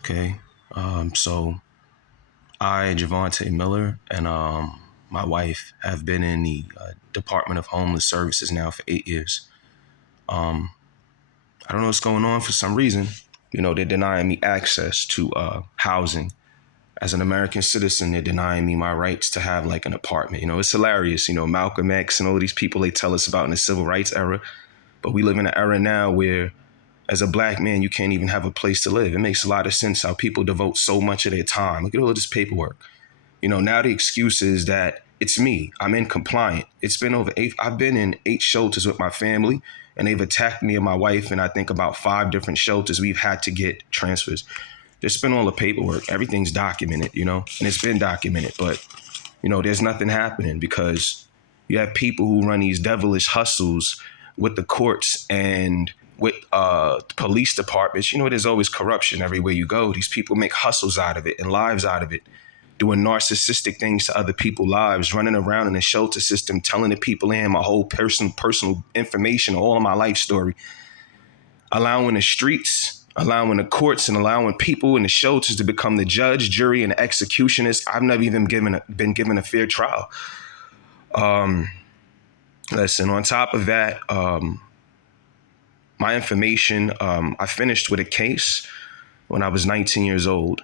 Okay. So I, Javante Miller, and my wife have been in the Department of Homeless Services now for 8 years. Um, I don't know what's going on for some reason. They're denying me access to housing. As an American citizen, they're denying me my rights to have like an apartment. It's hilarious. Malcolm X and all these people they tell us about in the civil rights era. But we live in an era now where as a black man, you can't even have a place to live. It makes a lot of sense how people devote so much of their time. Look at all this paperwork. Now the excuse is that it's me. I'm incompliant. It's been over eight. I've been in 8 shelters with my family, and they've attacked me and my wife. And I think about 5 different shelters we've had to get transfers. There's been all the paperwork. Everything's documented, and it's been documented. But there's nothing happening because you have people who run these devilish hustles with the courts and with police departments. There's always corruption everywhere you go. These people make hustles out of it and lives out of it, doing narcissistic things to other people's lives, running around in the shelter system, telling the people in my whole personal information, all of my life story, allowing the streets, allowing the courts, and allowing people in the shelters to become the judge, jury, and executionist. I've never even been given a fair trial. Um, Listen, on top of that, my information, I finished with a case when I was 19 years old.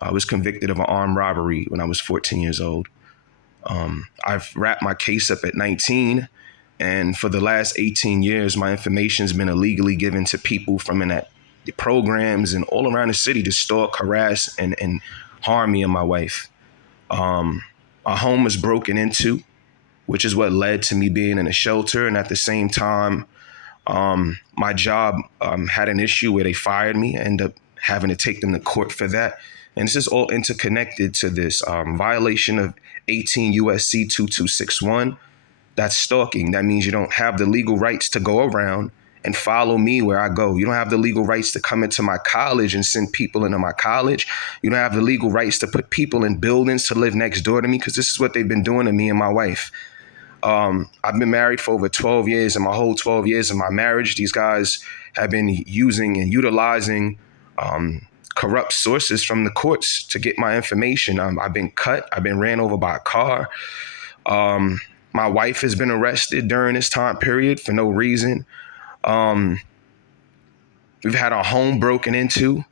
I was convicted of an armed robbery when I was 14 years old. I've wrapped my case up at 19, and for the last 18 years, my information's been illegally given to people from in that the programs and all around the city to stalk, harass, and harm me and my wife. Our home was broken into, which is what led to me being in a shelter. And at the same time, my job had an issue where they fired me. I ended up having to take them to court for that. And this is all interconnected to this violation of 18 USC 2261. That's stalking. That means you don't have the legal rights to go around and follow me where I go. You don't have the legal rights to come into my college and send people into my college. You don't have the legal rights to put people in buildings to live next door to me, because this is what they've been doing to me and my wife. I've been married for over 12 years, and my whole 12 years of my marriage, these guys have been using and utilizing corrupt sources from the courts to get my information. I've been cut. I've been ran over by a car. My wife has been arrested during this time period for no reason. We've had our home broken into,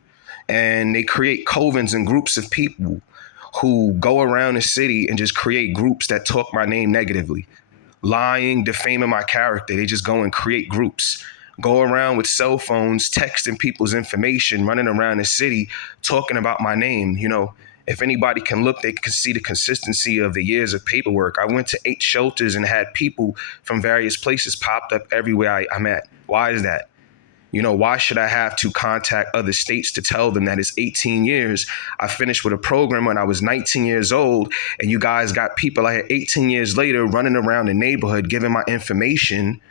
and they create covens and groups of people who go around the city and just create groups that talk my name negatively, lying, defaming my character. They just go and create groups, go around with cell phones, texting people's information, running around the city, talking about my name. If anybody can look, they can see the consistency of the years of paperwork. I went to 8 shelters and had people from various places popped up everywhere I'm at. Why is that? Why should I have to contact other states to tell them that it's 18 years? I finished with a program when I was 19 years old, and you guys got people out here 18 years later running around the neighborhood giving my information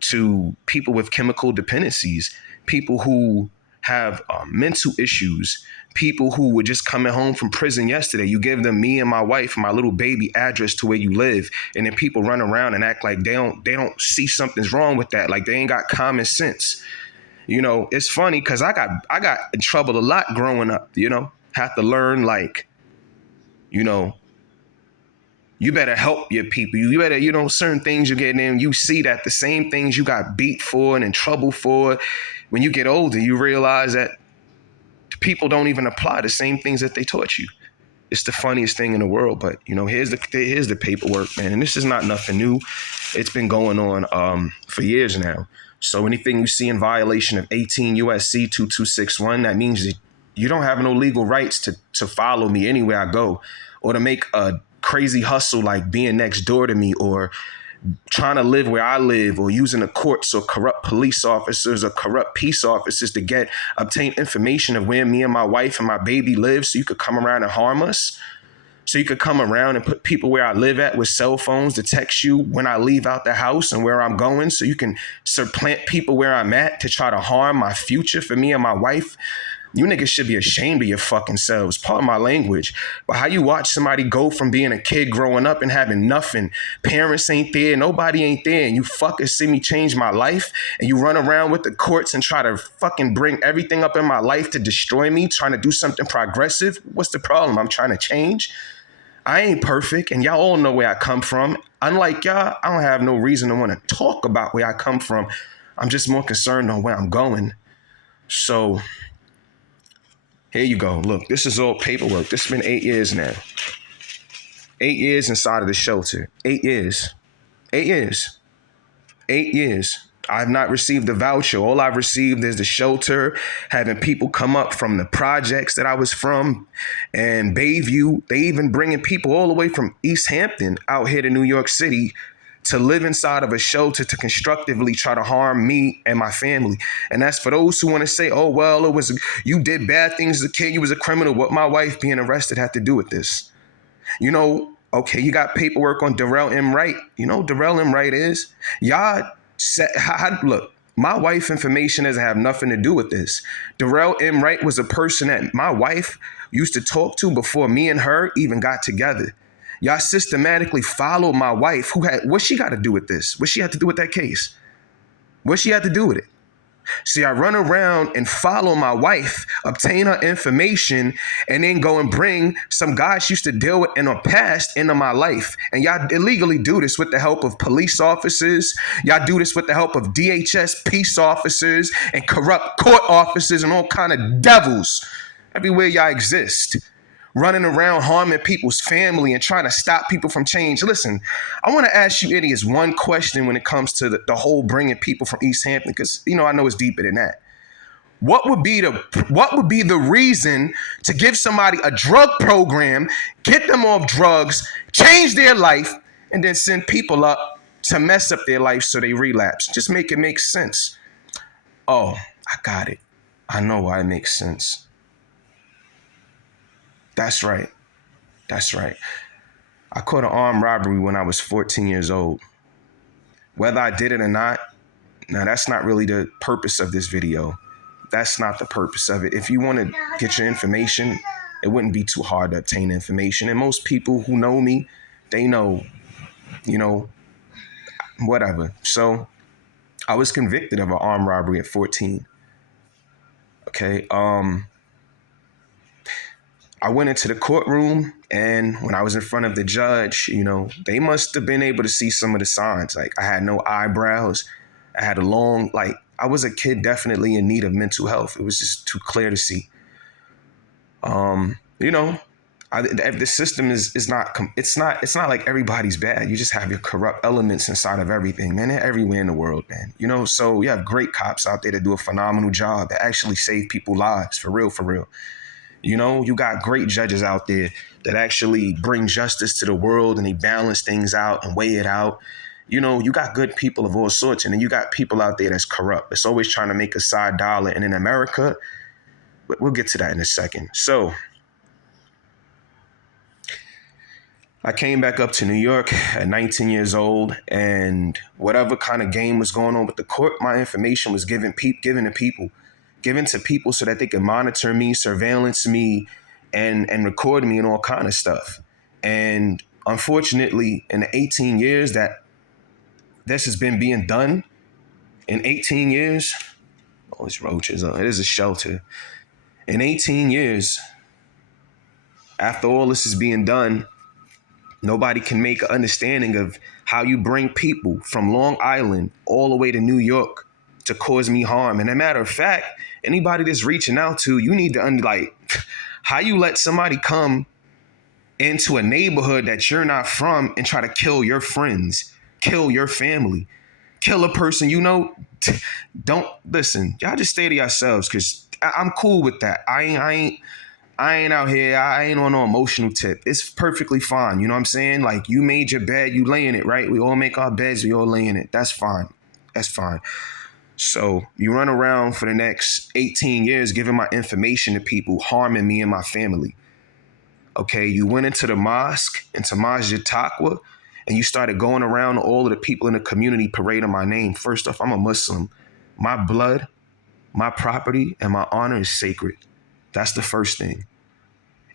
to people with chemical dependencies, people who have mental issues, people who were just coming home from prison yesterday. You give them me and my wife and my little baby address to where you live, and then people run around and act like they don't see something's wrong with that, like they ain't got common sense. It's funny because I got in trouble a lot growing up. Have to learn, like, you better help your people. You better, certain things you get in, you see that the same things you got beat for and in trouble for, when you get older, you realize that people don't even apply the same things that they taught you. It's the funniest thing in the world. But here's the paperwork, man. And this is not nothing new. It's been going on for years now. So anything you see in violation of 18 USC 2261, that means that you don't have no legal rights to follow me anywhere I go, or to make a crazy hustle like being next door to me, or trying to live where I live, or using the courts or corrupt police officers or corrupt peace officers to obtain information of where me and my wife and my baby live, so you could come around and harm us. So you could come around and put people where I live at with cell phones to text you when I leave out the house and where I'm going, so you can supplant people where I'm at to try to harm my future for me and my wife. You niggas should be ashamed of your fucking selves. Pardon my language. But how you watch somebody go from being a kid growing up and having nothing, parents ain't there, nobody ain't there, and you fuckers see me change my life, and you run around with the courts and try to fucking bring everything up in my life to destroy me, trying to do something progressive. What's the problem? I'm trying to change. I ain't perfect, and y'all all know where I come from. Unlike y'all, I don't have no reason to want to talk about where I come from. I'm just more concerned on where I'm going. So here you go. Look, this is all paperwork. This has been 8 years now. 8 years inside of the shelter. 8 years. 8 years. 8 years. I've not received a voucher. All I've received is the shelter, having people come up from the projects that I was from and Bayview. They even bringing people all the way from East Hampton out here to New York City to live inside of a shelter to constructively try to harm me and my family. And that's for those who want to say, oh, well, you did bad things as a kid, you was a criminal. What my wife being arrested had to do with this? You know, okay, you got paperwork on Darrell M. Wright. You know who Darrell M. Wright is? Y'all said, look, my wife information doesn't have nothing to do with this. Darrell M. Wright was a person that my wife used to talk to before me and her even got together. Y'all systematically followed my wife, what she got to do with this? What she had to do with that case? What she had to do with it? See, I run around and follow my wife, obtain her information, and then go and bring some guys she used to deal with in her past into my life. And y'all illegally do this with the help of police officers. Y'all do this with the help of DHS peace officers and corrupt court officers and all kind of devils everywhere y'all exist. Running around harming people's family and trying to stop people from change. Listen, I want to ask you idiots one question when it comes to the whole bringing people from East Hampton, because I know it's deeper than that. What would be the reason to give somebody a drug program, get them off drugs, change their life, and then send people up to mess up their life so they relapse? Just make it make sense. Oh, I got it. I know why it makes sense. That's right. That's right. I caught an armed robbery when I was 14 years old. Whether I did it or not, now that's not really the purpose of this video. That's not the purpose of it. If you want to get your information, it wouldn't be too hard to obtain information. And most people who know me, they know, whatever. So I was convicted of an armed robbery at 14. Okay. I went into the courtroom, and when I was in front of the judge, they must have been able to see some of the signs. Like, I had no eyebrows. I had I was a kid definitely in need of mental health. It was just too clear to see. The system is not, it's not like everybody's bad. You just have your corrupt elements inside of everything, man. They're everywhere in the world, man. So you have great cops out there that do a phenomenal job that actually save people's lives, for real, for real. You got great judges out there that actually bring justice to the world, and they balance things out and weigh it out. You got good people of all sorts, and then you got people out there that's corrupt. That's always trying to make a side dollar. And in America, we'll get to that in a second. So I came back up to New York at 19 years old, and whatever kind of game was going on with the court, my information was given to people so that they could monitor me, surveillance me, and record me and all kind of stuff. And unfortunately, in the 18 years that this has been being done, in 18 years, all these roaches, it is a shelter. In 18 years, after all this is being done, nobody can make an understanding of how you bring people from Long Island all the way to New York to cause me harm. And a matter of fact, anybody that's reaching out to, you need to how you let somebody come into a neighborhood that you're not from and try to kill your friends, kill your family, kill a person, don't listen. Y'all just stay to yourselves, because I'm cool with that. I ain't out here. I ain't on no emotional tip. It's perfectly fine. You know what I'm saying? Like, you made your bed, you lay in it, right? We all make our beds, we all lay in it. That's fine. That's fine. So you run around for the next 18 years giving my information to people, harming me and my family. Okay, you went into the mosque, into Masjid Taqwa, and you started going around to all of the people in the community parading my name. First off, I'm a Muslim. My blood, my property, and my honor is sacred. That's the first thing.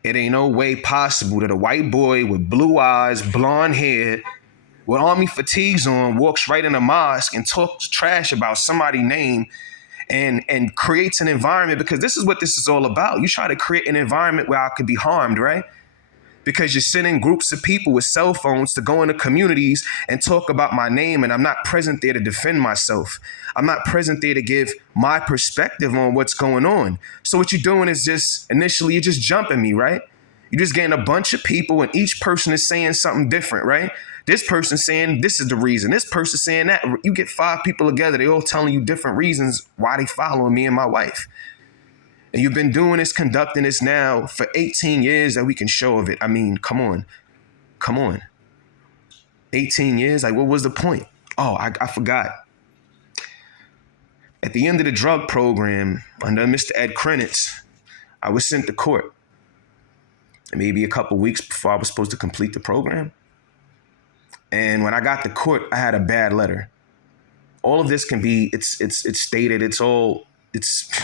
It ain't no way possible that a white boy with blue eyes, blonde hair, with army fatigues on, walks right in a mosque and talks trash about somebody's name and creates an environment, because this is what this is all about. You try to create an environment where I could be harmed, right? Because you're sending groups of people with cell phones to go into communities and talk about my name, and I'm not present there to defend myself. I'm not present there to give my perspective on what's going on. So what you're doing is just, initially, you're just jumping me, right? You're just getting a bunch of people and each person is saying something different, right? This person saying this is the reason. This person saying that. You get 5 people together, they all telling you different reasons why they following me and my wife. And you've been doing this, conducting this now for 18 years that we can show of it. I mean, come on. Come on. 18 years? Like, what was the point? Oh, I forgot. At the end of the drug program, under Mr. Hr1242, I was sent to court. Maybe a couple weeks before I was supposed to complete the program. And when I got to court, I had a bad letter. All of this can be, it's stated,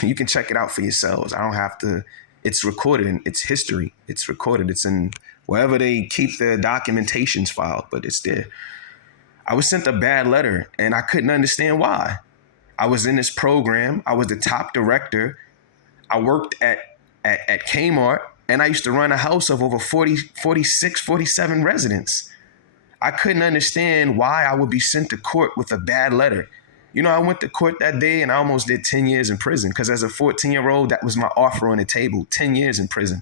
you can check it out for yourselves. I don't have to, it's recorded and it's history. It's recorded. It's in wherever they keep the documentations filed, but it's there. I was sent a bad letter and I couldn't understand why. I was in this program. I was the top director. I worked at Kmart, and I used to run a house of over 40, 46, 47 residents. I couldn't understand why I would be sent to court with a bad letter. You know, I went to court that day and I almost did 10 years in prison, because as a 14-year-old, that was my offer on the table, 10 years in prison.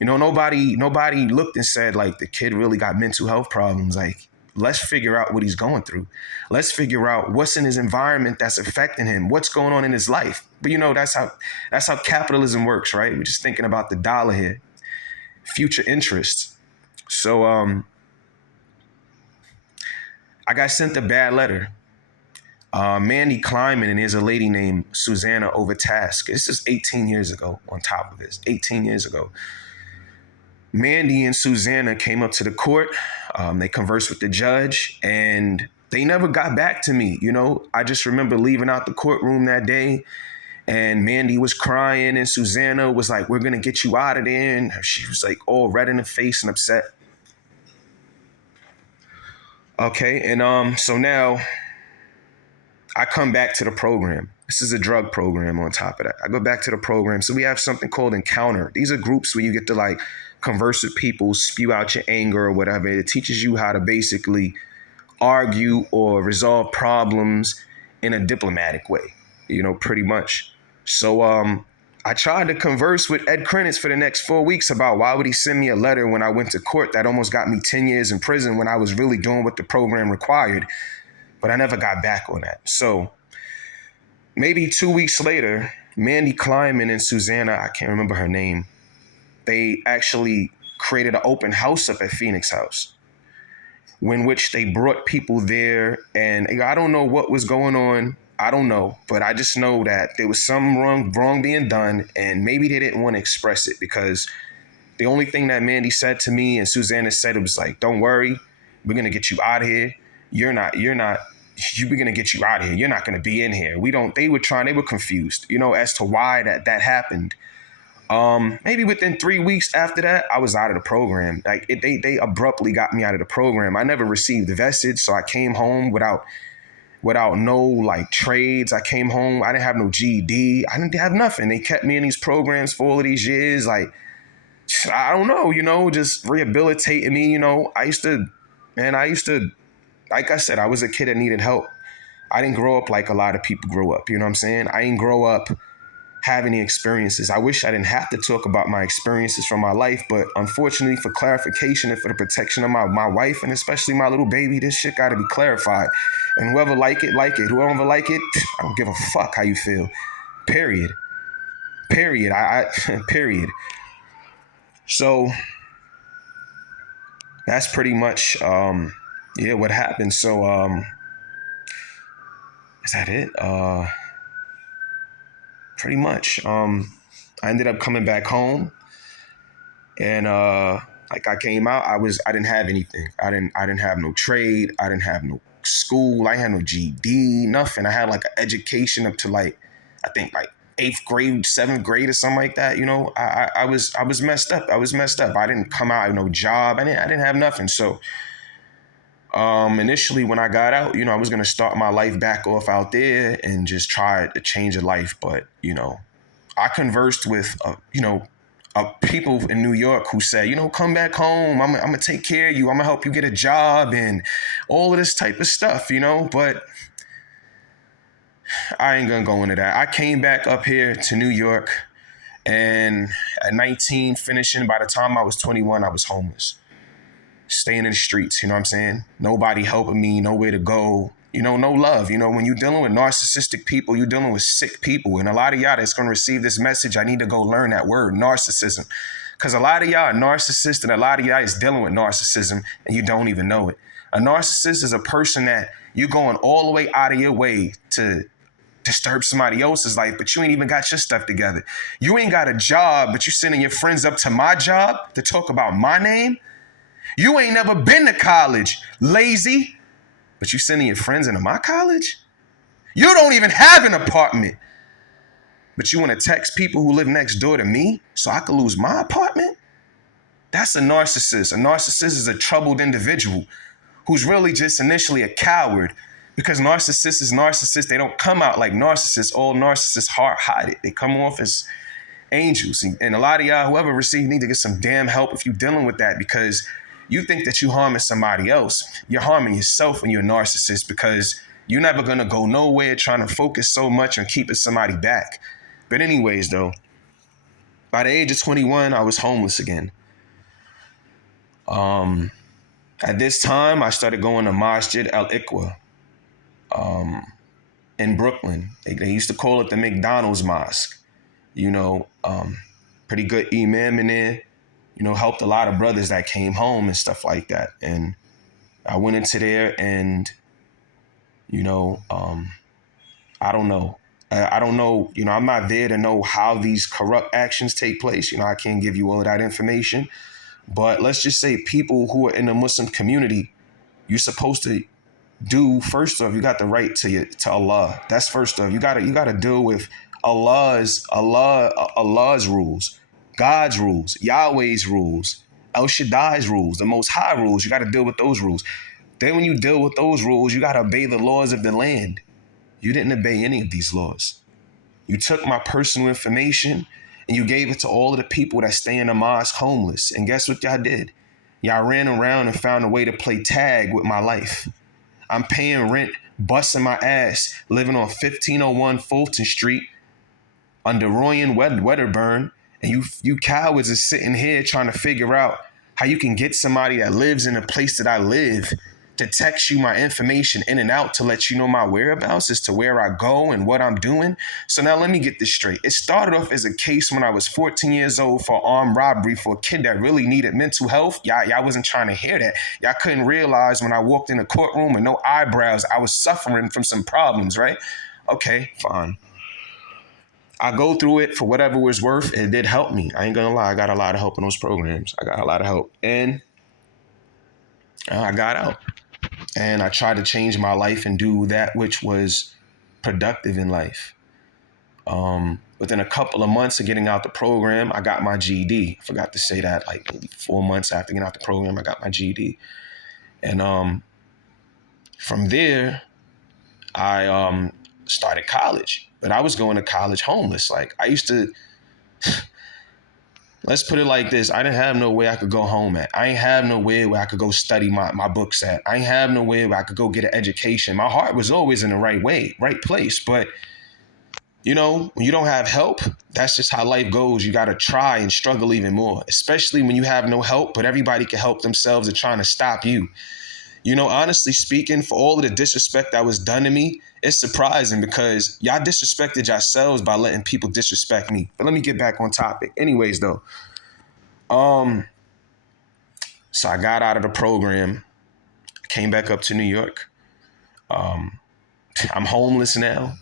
You know, nobody looked and said, like, the kid really got mental health problems. Like, let's figure out what he's going through. Let's figure out what's in his environment that's affecting him, what's going on in his life. But, you know, that's how capitalism works, right? We're just thinking about the dollar here, future interests. So I got sent a bad letter. Mandy Kleiman, and there's a lady named Susanna Overtask. This is 18 years ago on top of this, 18 years ago. Mandy and Susanna came up to the court. They conversed with the judge, and they never got back to me. You know, I just remember leaving out the courtroom that day, and Mandy was crying, and Susanna was like, "We're going to get you out of there." And she was like all red in the face and upset. Okay, and so now I come back to the program. This is a drug program on top of that. I go back to the program. So we have something called Encounter. These are groups where you get to like converse with people, spew out your anger or whatever. It teaches you how to basically argue or resolve problems in a diplomatic way, you know, pretty much. So I tried to converse with Hr1242 for the next 4 weeks about why would he send me a letter when I went to court that almost got me 10 years in prison when I was really doing what the program required. But I never got back on that. So maybe 2 weeks later, Mandy Kleiman and Susanna, I can't remember her name, they actually created an open house up at Phoenix House, in which they brought people there. And I don't know what was going on. I don't know. But I just know that there was some wrong being done. And maybe they didn't want to express it, because the only thing that Mandy said to me and Susanna said, it was like, "Don't worry, we're going to get you out of here. We're going to get you out of here. You're not going to be in here." They were confused, you know, as to why that happened. Maybe within 3 weeks after that, I was out of the program. Like they abruptly got me out of the program. I never received the vestige, so I came home without no like trades. I came home, I didn't have no GED. I didn't have nothing. They kept me in these programs for all of these years. Like, I don't know, you know, just rehabilitating me. You know, I used to, like I said, I was a kid that needed help. I didn't grow up like a lot of people grow up. You know what I'm saying? I didn't grow up having any experiences. I wish I didn't have to talk about my experiences from my life, but unfortunately, for clarification and for the protection of my wife and especially my little baby, this shit got to be clarified. And whoever like it, like it. Whoever don't like it, I don't give a fuck how you feel. Period. Period. So that's pretty much what happened. So is that it? Pretty much. I ended up coming back home, and like I came out, I didn't have anything. I didn't have no trade. I didn't have no school. I had no GED, nothing. I had like an education up to like, I think like eighth grade, seventh grade, or something like that. I was messed up. I was messed up. I didn't come out, no job. I didn't have nothing. So initially when I got out, I was gonna start my life back off out there and just try to change a life. But I conversed with people in New York who said, come back home. I'm gonna take care of you. I'm gonna help you get a job and all of this type of stuff. But I ain't gonna go into that. I came back up here to New York, and at 19, finishing, by the time I was 21, I was homeless, staying in the streets. You know what I'm saying? Nobody helping me, nowhere to go. No love. When you're dealing with narcissistic people, you're dealing with sick people. And a lot of y'all that's going to receive this message, I need to go learn that word, narcissism. Because a lot of y'all are narcissists, and a lot of y'all is dealing with narcissism, and you don't even know it. A narcissist is a person that you're going all the way out of your way to disturb somebody else's life, but you ain't even got your stuff together. You ain't got a job, but you sending your friends up to my job to talk about my name. You ain't never been to college, lazy, but you sending your friends into my college? You don't even have an apartment, but you want to text people who live next door to me so I could lose my apartment? That's a narcissist. A narcissist is a troubled individual who's really just initially a coward, because narcissists is narcissists. They don't come out like narcissists. All narcissists hide it. They come off as angels. And a lot of y'all, whoever received, need to get some damn help if you're dealing with that, because you think that you're harming somebody else. You're harming yourself when you're a narcissist, because you're never going to go nowhere trying to focus so much on keeping somebody back. But anyways, though, by the age of 21, I was homeless again. At this time, I started going to Masjid Al-Iqwa in Brooklyn. They used to call it the McDonald's Mosque. Pretty good imam in there. Helped a lot of brothers that came home and stuff like that. And I went into there and, I don't know. I don't know. I'm not there to know how these corrupt actions take place. I can't give you all of that information. But let's just say people who are in the Muslim community, you're supposed to do, first off, you got the right to Allah. That's first off. You gotta deal with Allah's rules, God's rules, Yahweh's rules, El Shaddai's rules, the Most High rules. You got to deal with those rules. Then when you deal with those rules, you got to obey the laws of the land. You didn't obey any of these laws. You took my personal information and you gave it to all of the people that stay in the mosque homeless. And guess what y'all did? Y'all ran around and found a way to play tag with my life. I'm paying rent, busting my ass, living on 1501 Fulton Street under Roy and Wedderburn. And you cowards are sitting here trying to figure out how you can get somebody that lives in a place that I live to text you my information in and out to let you know my whereabouts as to where I go and what I'm doing. So now let me get this straight. It started off as a case when I was 14 years old for armed robbery for a kid that really needed mental health. Y'all wasn't trying to hear that. Y'all couldn't realize when I walked in the courtroom with no eyebrows, I was suffering from some problems, right? Okay, fine. I go through it for whatever it was worth. It did help me. I ain't gonna lie. I got a lot of help in those programs. I got a lot of help. And I got out. And I tried to change my life and do that which was productive in life. Within a couple of months of getting out the program, I got my GED. I forgot to say that, like maybe 4 months after getting out the program, I got my GED. And from there, I started college. But I was going to college homeless. Like I used to, let's put it like this. I didn't have nowhere I could go home at. I ain't have nowhere where I could go study my books at. I ain't have nowhere where I could go get an education. My heart was always in the right place. But, when you don't have help, that's just how life goes. You got to try and struggle even more, especially when you have no help, but everybody can help themselves. They're trying to stop you. Honestly speaking, for all of the disrespect that was done to me, it's surprising because y'all disrespected yourselves by letting people disrespect me. But let me get back on topic. Anyways, though, so I got out of the program, came back up to New York. I'm homeless now.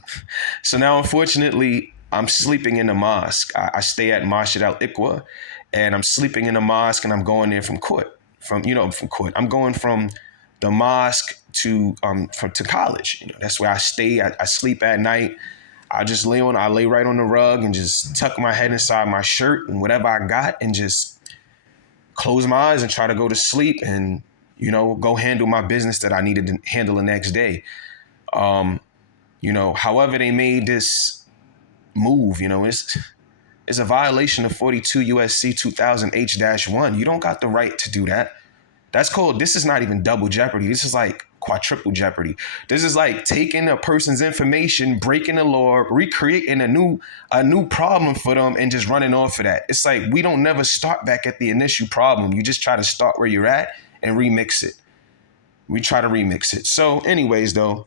So now, unfortunately, I'm sleeping in the mosque. I stay at Masjid Al-Iqwa, and I'm sleeping in the mosque, and I'm going there from court. From court. I'm going from the mosque to college. That's where I stay. I sleep at night. I lay right on the rug and just tuck my head inside my shirt and whatever I got and just close my eyes and try to go to sleep and, go handle my business that I needed to handle the next day. However they made this move, it's a violation of 42 USC 2000 H-1. You don't got the right to do that. This is not even double jeopardy. This is like quadruple jeopardy. This is like taking a person's information, breaking the law, recreating a new problem for them and just running off of that. It's like we don't never start back at the initial problem. You just try to start where you're at and remix it. We try to remix it. So anyways, though,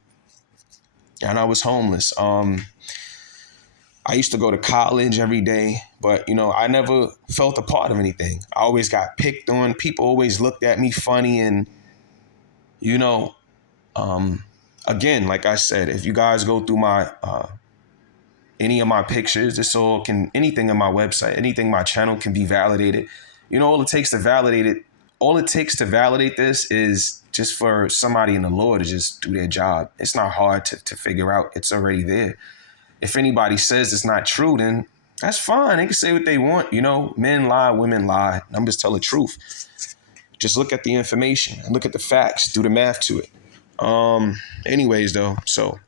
and I was homeless. I used to go to college every day, but, I never felt a part of anything. I always got picked on. People always looked at me funny. And, again, like I said, if you guys go through my any of my pictures, anything on my website, anything my channel can be validated. All it takes to validate this is just for somebody in the law to just do their job. It's not hard to figure out. It's already there. If anybody says it's not true, then that's fine. They can say what they want. Men lie, women lie. Numbers tell the truth. Just look at the information and look at the facts. Do the math to it. Anyways, though, so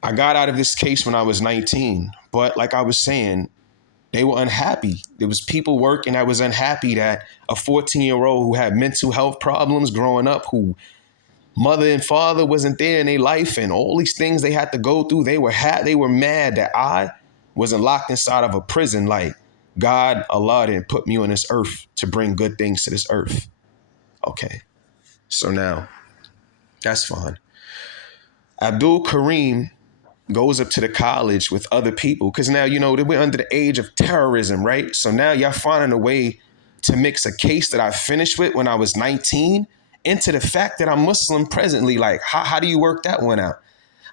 I got out of this case when I was 19. But like I was saying, they were unhappy. There was people working that was unhappy that a 14-year-old who had mental health problems growing up, who mother and father wasn't there in their life and all these things they had to go through. They were mad that I wasn't locked inside of a prison. Like God, Allah didn't put me on this earth to bring good things to this earth. Okay. So now that's fine. Abdul Kareem goes up to the college with other people because now, we're under the age of terrorism, right? So now y'all finding a way to mix a case that I finished with when I was 19 into the fact that I'm Muslim presently. Like, how do you work that one out?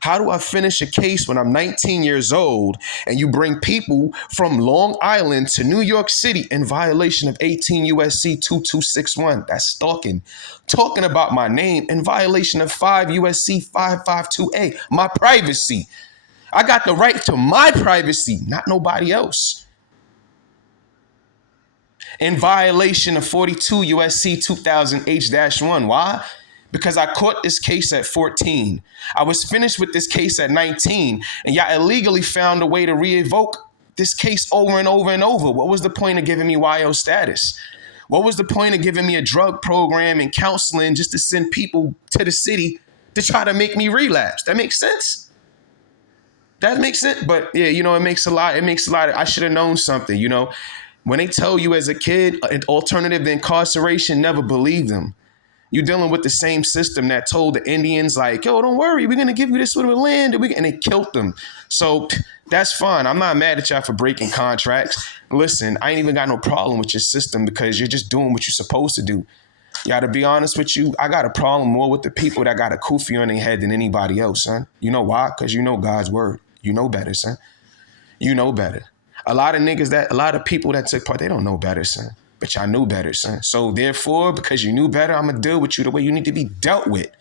How do I finish a case when I'm 19 years old and you bring people from Long Island to New York City in violation of 18 USC 2261? That's stalking. Talking about my name in violation of 5 USC 552A, my privacy. I got the right to my privacy, not nobody else. In violation of 42 USC 2000 H-1. Why? Because I caught this case at 14. I was finished with this case at 19, and y'all illegally found a way to revoke this case over and over and over. What was the point of giving me YO status? What was the point of giving me a drug program and counseling just to send people to the city to try to make me relapse? That makes sense? That makes sense? But yeah, it makes a lot. I should have known something, When they tell you as a kid an alternative to incarceration, never believe them. You're dealing with the same system that told the Indians, like, yo, don't worry, we're going to give you this little land, and they killed them. So that's fine. I'm not mad at y'all for breaking contracts. Listen, I ain't even got no problem with your system because you're just doing what you're supposed to do. Y'all, to be honest with you, I got a problem more with the people that got a kufi on their head than anybody else, son. You know why? Because you know God's word. You know better, son. You know better. A lot of people that took part, they don't know better, son. But y'all knew better, son. So therefore, because you knew better, I'm going to deal with you the way you need to be dealt with.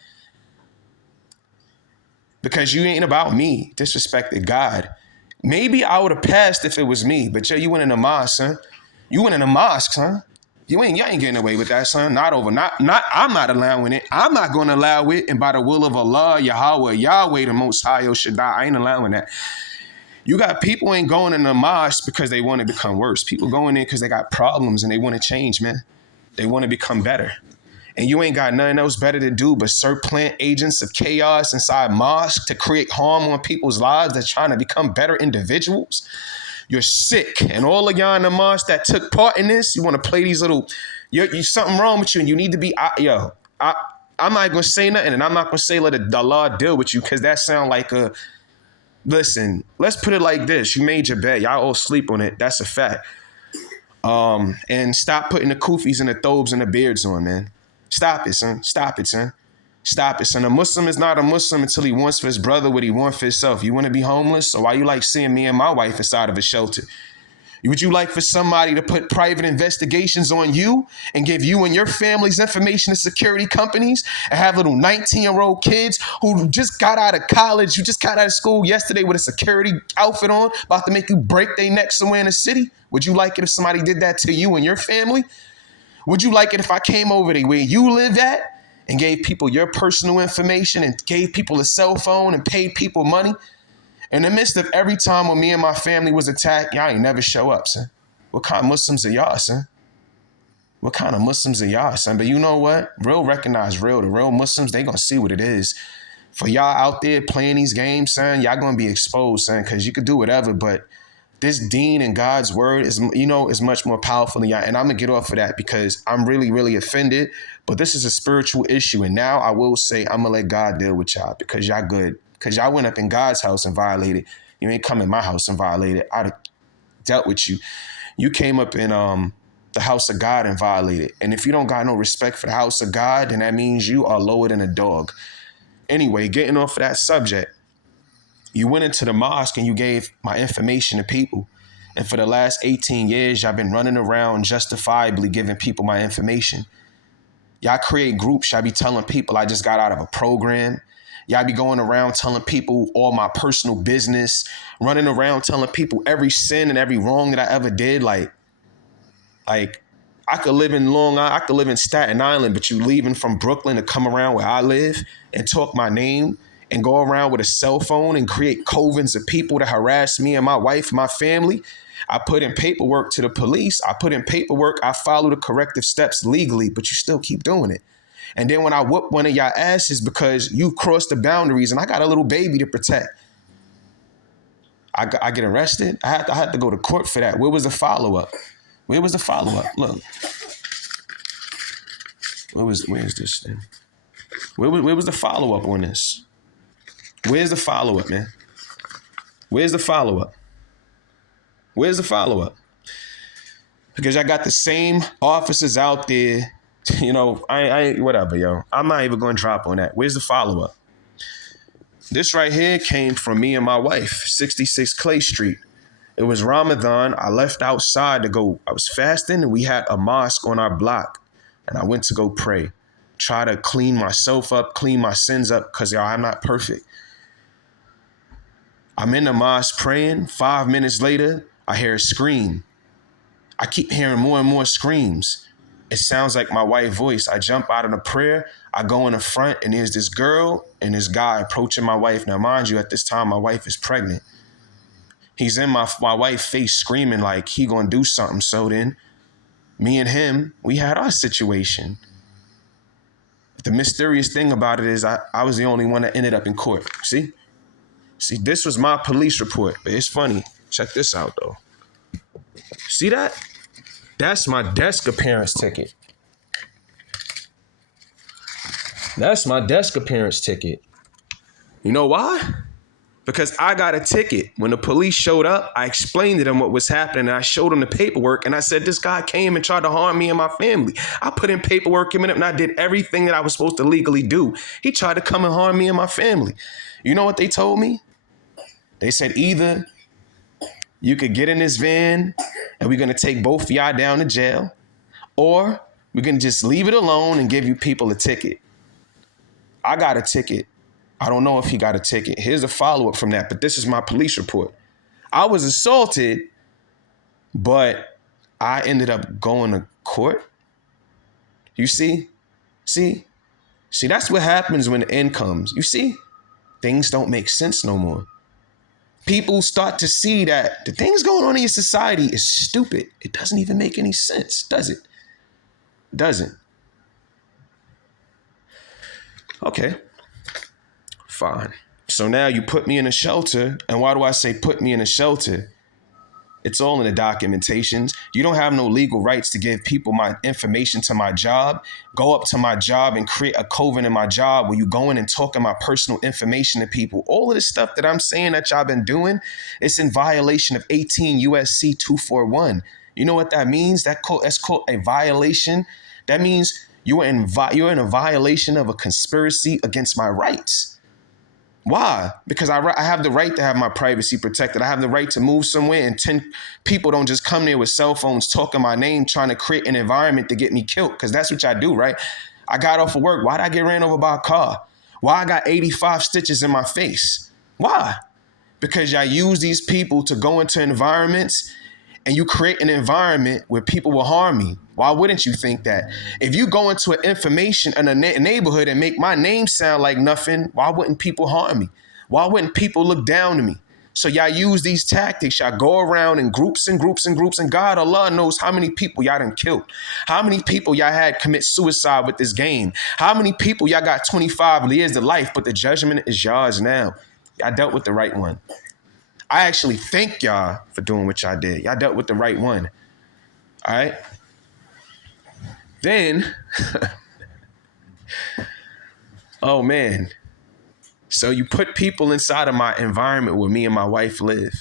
Because you ain't about me, disrespected God. Maybe I would have passed if it was me, but you went in the mosque, son. You went in the mosque, son. Y'all ain't getting away with that, son. I'm not allowing it. I'm not going to allow it. And by the will of Allah, Yahweh, the Most High, El Shaddai, I ain't allowing that. You got people ain't going in the mosque because they want to become worse. People going in because they got problems and they want to change, man. They want to become better. And you ain't got nothing else better to do but supplant agents of chaos inside mosques to create harm on people's lives that's trying to become better individuals. You're sick. And all of y'all in the mosque that took part in this, you want to play these little, you something wrong with you and you need to be, I'm not going to say nothing and I'm not going to say let Allah deal with you because that sound like a, listen, let's put it like this. You made your bed. Y'all all sleep on it. That's a fact. And stop putting the kufis and the thobes and the beards on, man. Stop it, son. Stop it, son. Stop it, son. A Muslim is not a Muslim until he wants for his brother what he wants for himself. You want to be homeless? So why you like seeing me and my wife inside of a shelter? Would you like for somebody to put private investigations on you and give you and your family's information to security companies and have little 19-year-old kids who just got out of college, who just got out of school yesterday with a security outfit on, about to make you break their neck somewhere in the city? Would you like it if somebody did that to you and your family? Would you like it if I came over to where you live at and gave people your personal information and gave people a cell phone and paid people money? In the midst of every time when me and my family was attacked, y'all ain't never show up, son. What kind of Muslims are y'all, son? What kind of Muslims are y'all, son? But you know what? Real recognize real. The real Muslims, they gonna see what it is. For y'all out there playing these games, son, y'all gonna be exposed, son, because you could do whatever, but this deen and God's word is, is much more powerful than y'all. And I'm gonna get off of that because I'm really, really offended. But this is a spiritual issue. And now I will say I'm gonna let God deal with y'all because y'all good. Because y'all went up in God's house and violated. You ain't come in my house and violated. I'd have dealt with you. You came up in the house of God and violated. And if you don't got no respect for the house of God, then that means you are lower than a dog. Anyway, getting off of that subject, you went into the mosque and you gave my information to people. And for the last 18 years, y'all been running around justifiably giving people my information. Y'all create groups. Y'all be telling people I just got out of a program. Y'all be going around telling people all my personal business, running around telling people every sin and every wrong that I ever did. Like I could live in Long Island, I could live in Staten Island, but you leaving from Brooklyn to come around where I live and talk my name and go around with a cell phone and create covens of people to harass me and my wife, my family. I put in paperwork to the police. I put in paperwork. I follow the corrective steps legally, but you still keep doing it. And then when I whoop one of y'all asses because you crossed the boundaries and I got a little baby to protect, I get arrested. I had to go to court for that. Where was the follow-up? Where was the follow-up? Look. Where's this thing? Where was the follow-up on this? Where's the follow-up, man? Where's the follow-up? Where's the follow-up? Because I got the same officers out there. I whatever, yo. I'm not even going to drop on that. Where's the follow-up? This right here came from me and my wife, 66 Clay Street. It was Ramadan. I left outside to go. I was fasting and we had a mosque on our block. And I went to go pray. Try to clean myself up, clean my sins up, because y'all, I'm not perfect. I'm in the mosque praying. 5 minutes later, I hear a scream. I keep hearing more and more screams. It sounds like my wife's voice. I jump out of the prayer. I go in the front, and there's this girl and this guy approaching my wife. Now, mind you, at this time, my wife is pregnant. He's in my wife's face screaming like he gonna do something. So then, me and him, we had our situation. The mysterious thing about it is I was the only one that ended up in court. See, this was my police report, but it's funny. Check this out, though. See that? That's my desk appearance ticket. That's my desk appearance ticket. You know why? Because I got a ticket. When the police showed up, I explained to them what was happening, and I showed them the paperwork, and I said, this guy came and tried to harm me and my family. I put in paperwork, and I did everything that I was supposed to legally do. He tried to come and harm me and my family. You know what they told me? They said, either you could get in this van, and we're going to take both of y'all down to jail, or we're going to just leave it alone and give you people a ticket. I got a ticket. I don't know if he got a ticket. Here's a follow-up from that, but this is my police report. I was assaulted, but I ended up going to court. You see? See, that's what happens when the end comes. You see? Things don't make sense no more. People start to see that the things going on in your society is stupid. It doesn't even make any sense, does it? It doesn't. Okay. Fine. So now you put me in a shelter. And why do I say put me in a shelter? It's all in the documentations. You don't have no legal rights to give people my information to my job. Go up to my job and create a coven in my job where you go in and talking my personal information to people. All of this stuff that I'm saying that y'all been doing, it's in violation of 18 USC 241. You know what that means? That's called a violation. That means you're in a violation of a conspiracy against my rights. Why? Because I have the right to have my privacy protected. I have the right to move somewhere and 10 people don't just come there with cell phones talking my name, trying to create an environment to get me killed. Because that's what y'all do, right? I got off of work. Why'd I get ran over by a car? Why I got 85 stitches in my face? Why? Because y'all use these people to go into environments and you create an environment where people will harm me. Why wouldn't you think that? If you go into an information in a neighborhood and make my name sound like nothing, why wouldn't people harm me? Why wouldn't people look down to me? So y'all use these tactics. Y'all go around in groups and groups and groups, and God, Allah knows how many people y'all done killed. How many people y'all had commit suicide with this game. How many people y'all got 25 years to life, but the judgment is yours now. Y'all dealt with the right one. I actually thank y'all for doing what y'all did. Y'all dealt with the right one. All right? Then, oh man. So you put people inside of my environment where me and my wife live.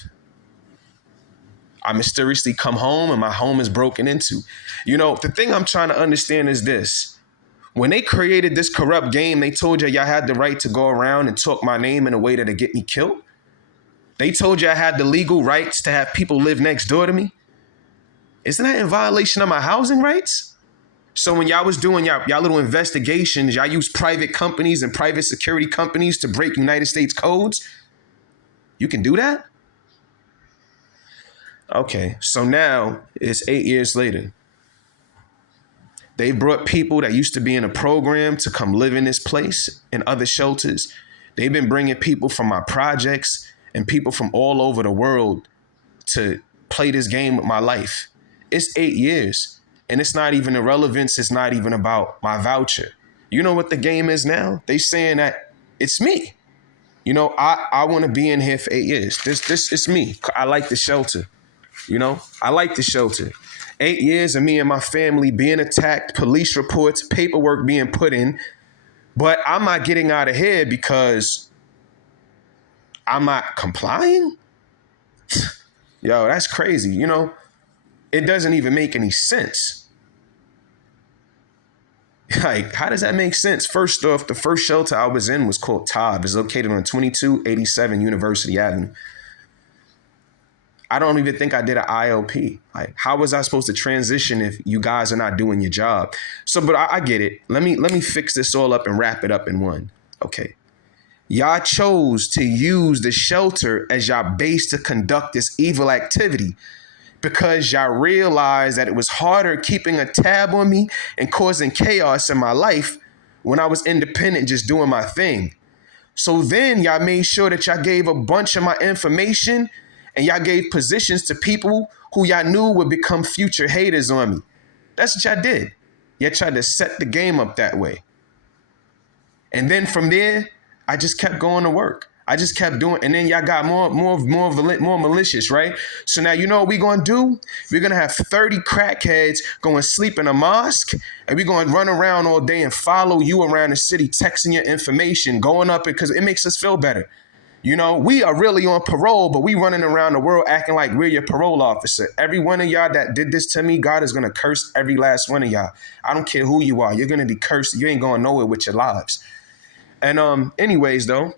I mysteriously come home and my home is broken into. You know, the thing I'm trying to understand is this. When they created this corrupt game, they told you y'all had the right to go around and talk my name in a way that'll get me killed. They told you I had the legal rights to have people live next door to me. Isn't that in violation of my housing rights? So when y'all was doing y'all little investigations, y'all used private companies and private security companies to break United States codes? You can do that? Okay, so now it's 8 years later. They brought people that used to be in a program to come live in this place and other shelters. They've been bringing people from my projects and people from all over the world to play this game with my life. It's 8 years, and it's not even irrelevance. It's not even about my voucher. You know what the game is now? They saying that it's me. You know, I want to be in here for 8 years. This it's me. I like the shelter. You know, I like the shelter. 8 years of me and my family being attacked, police reports, paperwork being put in, but I'm not getting out of here because I'm not complying? Yo, that's crazy. You know, it doesn't even make any sense. Like, how does that make sense? First off, the first shelter I was in was called TAB. It's located on 2287 University Avenue. I don't even think I did an ILP. Like, how was I supposed to transition if you guys are not doing your job? So, but I get it. Let me fix this all up and wrap it up in one. Okay. Y'all chose to use the shelter as y'all base to conduct this evil activity because y'all realized that it was harder keeping a tab on me and causing chaos in my life when I was independent, just doing my thing. So then y'all made sure that y'all gave a bunch of my information and y'all gave positions to people who y'all knew would become future haters on me. That's what y'all did. Y'all tried to set the game up that way. And then from there, I just kept going to work. I just kept doing, and then y'all got more malicious, right? So now you know what we're gonna do? We're gonna have 30 crackheads going sleep in a mosque, and we're gonna run around all day and follow you around the city, texting your information, going up because it makes us feel better. You know, we are really on parole, but we running around the world acting like we're your parole officer. Every one of y'all that did this to me, God is gonna curse every last one of y'all. I don't care who you are. You're gonna be cursed. You ain't going nowhere with your lives. And anyways though,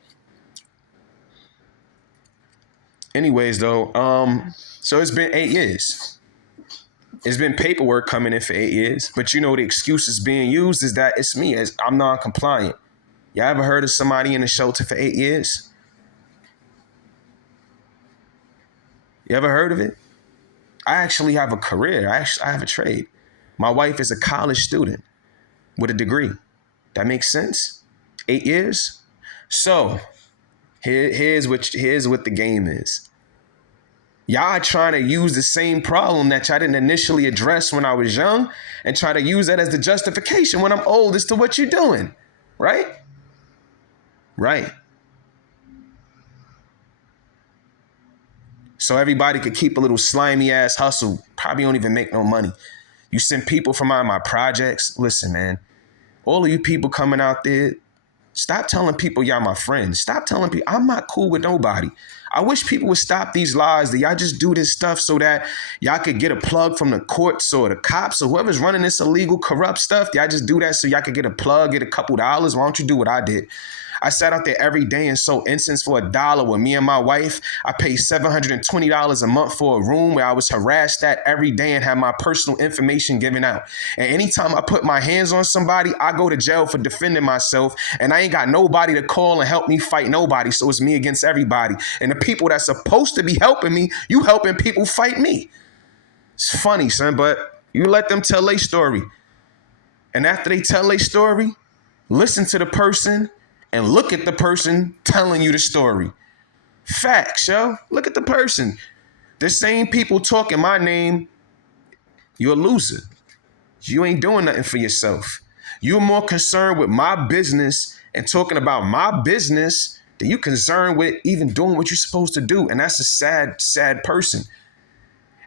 so it's been 8 years. It's been paperwork coming in for 8 years, but you know the excuses being used is that it's me, as I'm non-compliant. Y'all ever heard of somebody in a shelter for 8 years? You ever heard of it? I actually have a career. I have a trade. My wife is a college student with a degree. That makes sense? 8 years? So here's what the game is. Y'all trying to use the same problem that y'all didn't initially address when I was young and try to use that as the justification when I'm old as to what you're doing. Right? Right. So everybody could keep a little slimy ass hustle. Probably don't even make no money. You send people from my projects. Listen, man, all of you people coming out there, stop telling people y'all my friends. Stop telling people I'm not cool with nobody. I wish people would stop these lies that y'all just do this stuff so that y'all could get a plug from the courts or the cops or whoever's running this illegal, corrupt stuff. Y'all just do that so y'all could get a plug, get a couple dollars. Why don't you do what I did? I sat out there every day and sold incense for $1 with me and my wife. I paid $720 a month for a room where I was harassed at every day and had my personal information given out. And anytime I put my hands on somebody, I go to jail for defending myself. And I ain't got nobody to call and help me fight nobody. So it's me against everybody. And the people that's supposed to be helping me, you helping people fight me. It's funny, son, but you let them tell their story. And after they tell their story, listen to the person and look at the person telling you the story. Facts, yo. Look at the person. The same people talking my name, you're a loser. You ain't doing nothing for yourself. You're more concerned with my business and talking about my business than you concerned with even doing what you're supposed to do. And that's a sad, sad person.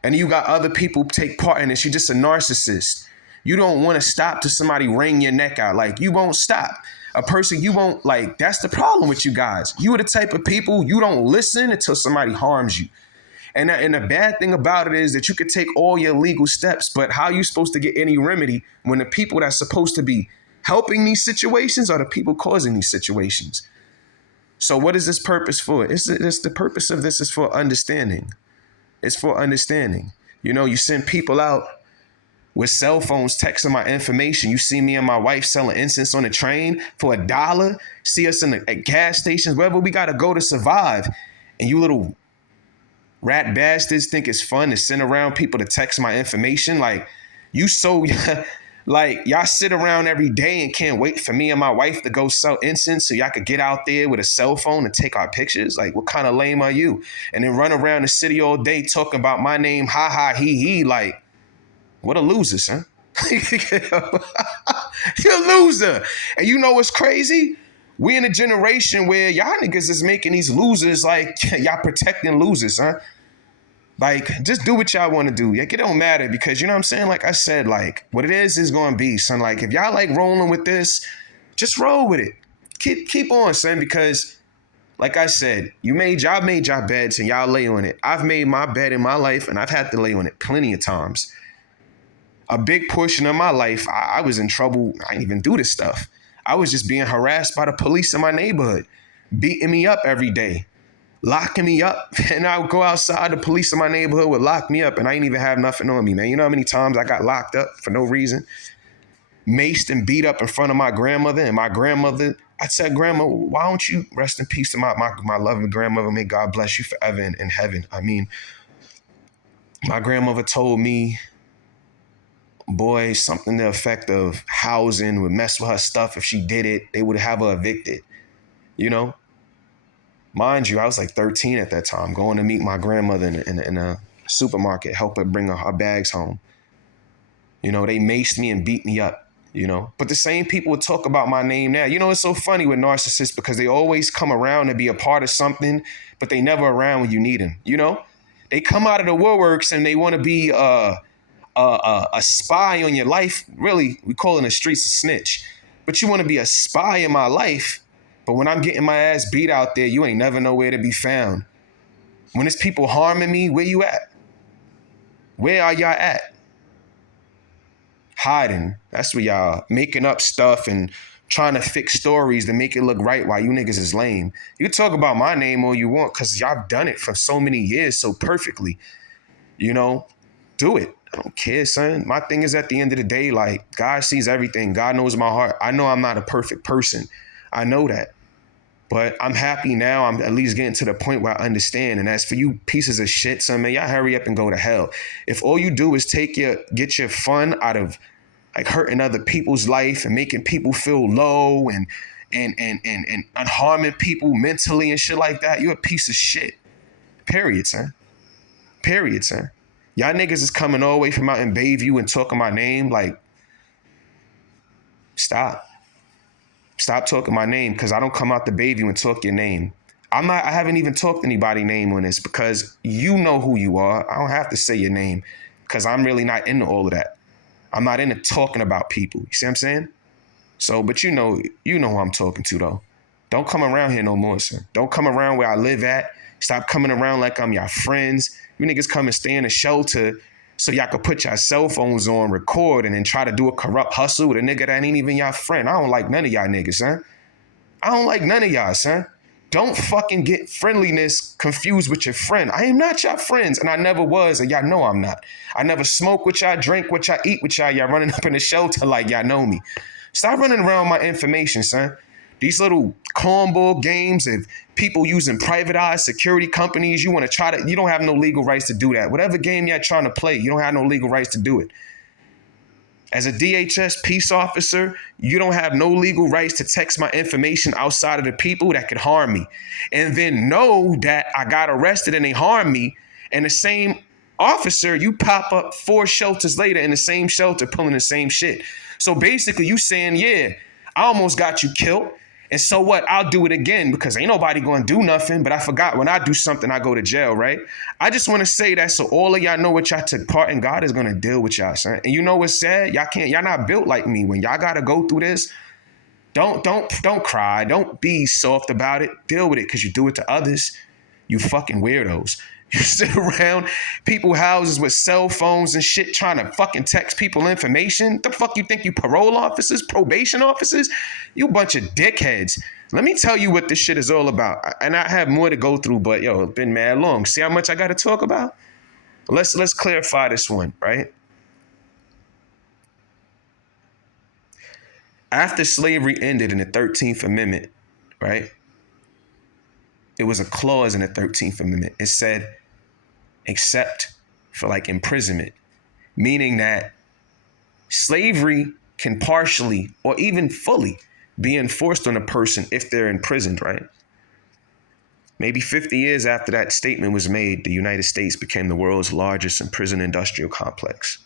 And you got other people take part in this. You're just a narcissist. You don't want to stop till somebody wring your neck out. Like, you won't stop. A person you won't, like, that's the problem with you guys. You are the type of people, you don't listen until somebody harms you. And the bad thing about it is that you could take all your legal steps, but how are you supposed to get any remedy when the people that's supposed to be helping these situations are the people causing these situations? So what is this purpose for? It's the purpose of this is for understanding. It's for understanding. You know, you send people out with cell phones texting my information. You see me and my wife selling incense on the train for $1. See us at gas stations, wherever we got to go to survive. And you little rat bastards think it's fun to send around people to text my information. Like, you so, like, y'all sit around every day and can't wait for me and my wife to go sell incense so y'all could get out there with a cell phone and take our pictures. Like, what kind of lame are you? And then run around the city all day talking about my name, ha ha, he, like, what a loser, son. You're a loser. And you know what's crazy? We in a generation where y'all niggas is making these losers like y'all protecting losers, huh? Like, just do what y'all want to do. Like, it don't matter because, you know what I'm saying? Like I said, like, what it is going to be, son. Like, if y'all like rolling with this, just roll with it. Keep on, son, because like I said, y'all made y'all beds and y'all lay on it. I've made my bed in my life and I've had to lay on it plenty of times. A big portion of my life, I was in trouble. I didn't even do this stuff. I was just being harassed by the police in my neighborhood, beating me up every day, locking me up. And I would go outside, the police in my neighborhood would lock me up and I didn't even have nothing on me, man. You know how many times I got locked up for no reason? Maced and beat up in front of my grandmother. And my grandmother, I said, Grandma, why don't you rest in peace to my loving grandmother? May God bless you forever in heaven. I mean, my grandmother told me, boy, something to the effect of housing would mess with her stuff. If she did it, they would have her evicted. You know? Mind you, I was like 13 at that time, going to meet my grandmother in a supermarket, help her bring her bags home. You know, they maced me and beat me up, you know? But the same people would talk about my name now. You know, it's so funny with narcissists because they always come around to be a part of something, but they never around when you need them, you know? They come out of the woodworks and they want to be a spy on your life. Really, we call in the streets a snitch. But you want to be a spy in my life. But when I'm getting my ass beat out there, you ain't never nowhere to be found. When there's people harming me, where you at? Where are y'all at? Hiding. That's where y'all making up stuff and trying to fix stories to make it look right while you niggas is lame. You talk about my name all you want because y'all done it for so many years so perfectly. You know, do it. I don't care, son. My thing is at the end of the day, like, God sees everything. God knows my heart. I know I'm not a perfect person. I know that. But I'm happy now. I'm at least getting to the point where I understand. And as for you pieces of shit, son, man, y'all hurry up and go to hell. If all you do is get your fun out of like hurting other people's life and making people feel low and harming people mentally and shit like that, you're a piece of shit. Period, son. Period, son. Y'all niggas is coming all the way from out in Bayview and talking my name. Like, stop. Stop talking my name because I don't come out to Bayview and talk your name. I haven't even talked anybody's name on this because you know who you are. I don't have to say your name because I'm really not into all of that. I'm not into talking about people. You see what I'm saying? So, but you know who I'm talking to though. Don't come around here no more, sir. Don't come around where I live at. Stop coming around like I'm your friends. You niggas come and stay in a shelter so y'all could put your cell phones on, record, and then try to do a corrupt hustle with a nigga that ain't even your friend. I don't like none of y'all niggas, huh? I don't like none of y'all, son. Don't fucking get friendliness confused with your friend. I am not your friends, and I never was, and y'all know I'm not. I never smoke with y'all, drink with y'all, eat with y'all. Y'all running up in the shelter like y'all know me. Stop running around my information, son. These little cornball games of people using privatized security companies, you want to try to, you don't have no legal rights to do that. Whatever game you're trying to play, you don't have no legal rights to do it. As a DHS peace officer, you don't have no legal rights to text my information outside of the people that could harm me. And then know that I got arrested and they harmed me. And the same officer, you pop up 4 shelters later in the same shelter pulling the same shit. So basically you saying, yeah, I almost got you killed. And so what? I'll do it again because ain't nobody going to do nothing. But I forgot when I do something, I go to jail, right? I just want to say that so all of y'all know what y'all took part in. God is going to deal with y'all, son. And you know what's sad? Y'all not built like me. When y'all got to go through this, don't cry. Don't be soft about it. Deal with it because you do it to others. You fucking weirdos. You sit around people's houses with cell phones and shit trying to fucking text people information. The fuck you think you parole officers, probation officers? You bunch of dickheads. Let me tell you what this shit is all about. And I have more to go through, but yo, it's been mad long. See how much I got to talk about? Let's clarify this one, right? After slavery ended in the 13th Amendment, right? It was a clause in the 13th Amendment. It said, except for like imprisonment, meaning that slavery can partially or even fully be enforced on a person if they're imprisoned, right? Maybe 50 years after that statement was made, the United States became the world's largest prison industrial complex.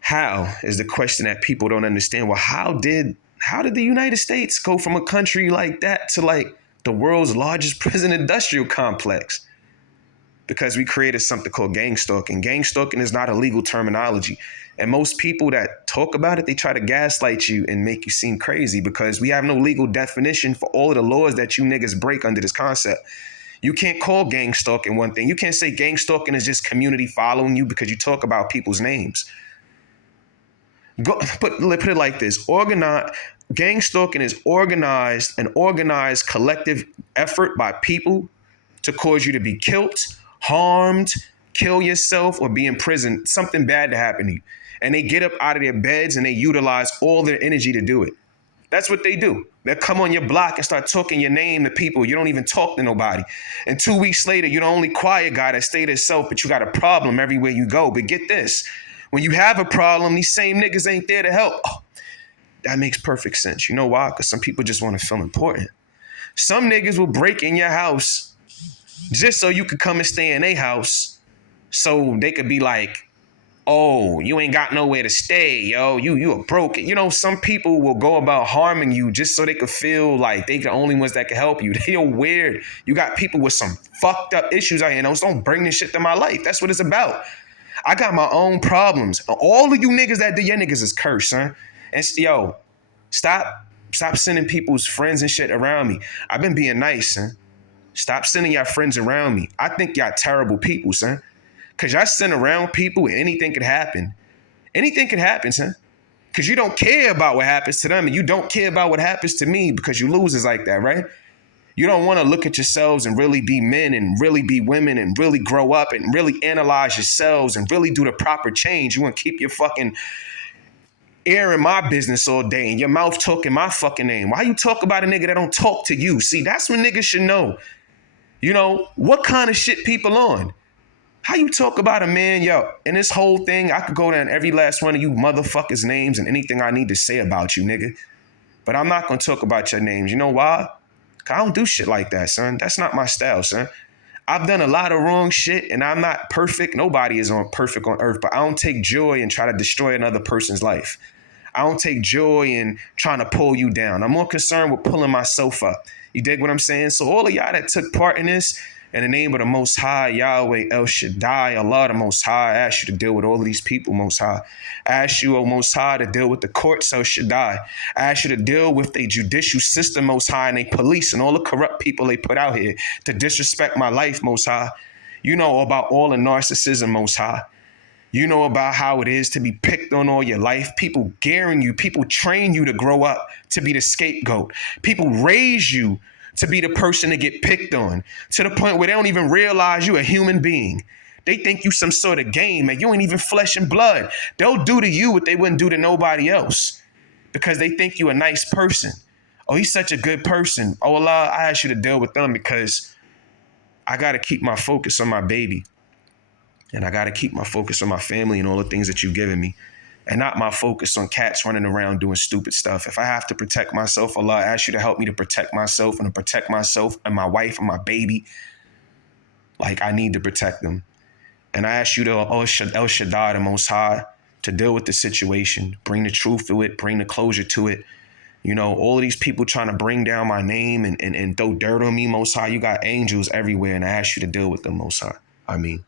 How is the question that people don't understand. Well, how did the United States go from a country like that to like the world's largest prison industrial complex? Because we created something called gang stalking. Gang stalking is not a legal terminology. And most people that talk about it, they try to gaslight you and make you seem crazy because we have no legal definition for all of the laws that you niggas break under this concept. You can't call gang stalking one thing. You can't say gang stalking is just community following you because you talk about people's names. Put it like this. Gang stalking is an organized collective effort by people to cause you to be killed, harmed, kill yourself, or be in prison, something bad to happen to you. And they get up out of their beds and they utilize all their energy to do it. That's what they do. They'll come on your block and start talking your name to people. You don't even talk to nobody. And 2 weeks later, you're the only quiet guy that stayed himself, but you got a problem everywhere you go. But get this. When you have a problem, these same niggas ain't there to help. Oh, that makes perfect sense. You know why? Because some people just want to feel important. Some niggas will break in your house just so you could come and stay in their house so they could be like, oh, you ain't got nowhere to stay, yo. You are broken. You know, some people will go about harming you just so they could feel like they the only ones that can help you. They are weird. You got people with some fucked up issues out here. Don't bring this shit to my life. That's what it's about. I got my own problems. All of you niggas that do your niggas is cursed, son. And yo, stop sending people's friends and shit around me. I've been being nice, son. Stop sending y'all friends around me. I think y'all terrible people, son. Because y'all send around people and anything could happen. Anything could happen, son. Because you don't care about what happens to them and you don't care about what happens to me because you losers like that, right? You don't want to look at yourselves and really be men and really be women and really grow up and really analyze yourselves and really do the proper change. You want to keep your fucking ear in my business all day and your mouth talking my fucking name. Why you talk about a nigga that don't talk to you? See, that's when niggas should know, you know, what kind of shit people on. How you talk about a man, yo, and this whole thing, I could go down every last one of you motherfuckers' names and anything I need to say about you, nigga. But I'm not going to talk about your names. You know why? I don't do shit like that, son. That's not my style, son. I've done a lot of wrong shit and I'm not perfect. Nobody is perfect on earth, but I don't take joy in trying to destroy another person's life. I don't take joy in trying to pull you down. I'm more concerned with pulling myself up. You dig what I'm saying? So all of y'all that took part in this, in the name of the Most High, Yahweh, El Shaddai, Allah, the Most High, I ask you to deal with all of these people, Most High. I ask you, O Most High, to deal with the courts, El Shaddai. I ask you to deal with the judicial system, Most High, and the police and all the corrupt people they put out here to disrespect my life, Most High. You know about all the narcissism, Most High. You know about how it is to be picked on all your life. People gearing you, people train you to grow up to be the scapegoat. People raise you to be the person to get picked on, to the point where they don't even realize you're a human being. They think you some sort of game and you ain't even flesh and blood. They'll do to you what they wouldn't do to nobody else because they think you a nice person. Oh, he's such a good person. Oh, Allah, I ask you to deal with them because I got to keep my focus on my baby. And I got to keep my focus on my family and all the things that you've given me. And not my focus on cats running around doing stupid stuff. If I have to protect myself, Allah, I ask you to help me to protect myself and to protect myself and my wife and my baby. Like, I need to protect them. And I ask you to, El Shaddai, the Most High, to deal with the situation, bring the truth to it, bring the closure to it. You know, all of these people trying to bring down my name and throw dirt on me, Most High, you got angels everywhere, and I ask you to deal with them, Most High. I mean.